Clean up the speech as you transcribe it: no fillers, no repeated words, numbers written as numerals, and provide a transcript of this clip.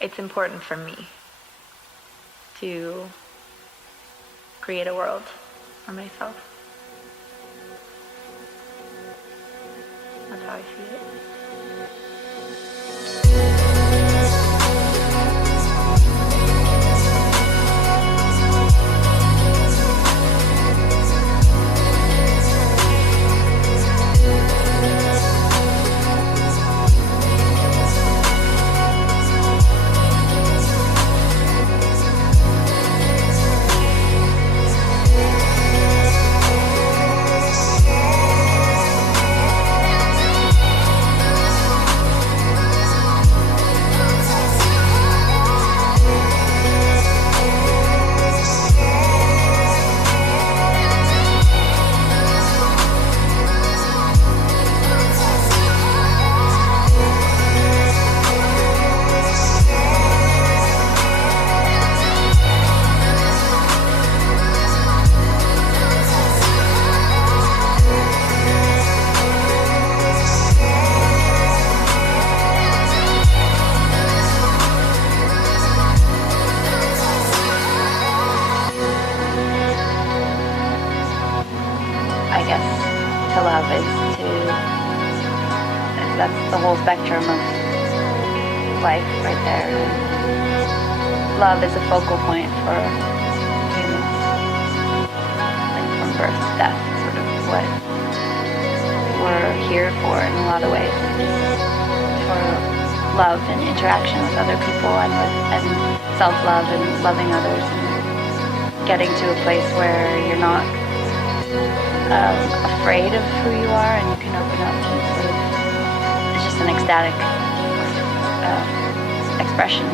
it's important for me to create a world for myself. That's how I see it. To love is that's the whole spectrum of life right there. And love is a focal point for humans, like from birth to death, sort of what we're here for in a lot of ways, for love and interaction with other people and self-love and loving others and getting to a place where you're not afraid of who you are, and you can open up and sort of, it's just an ecstatic expression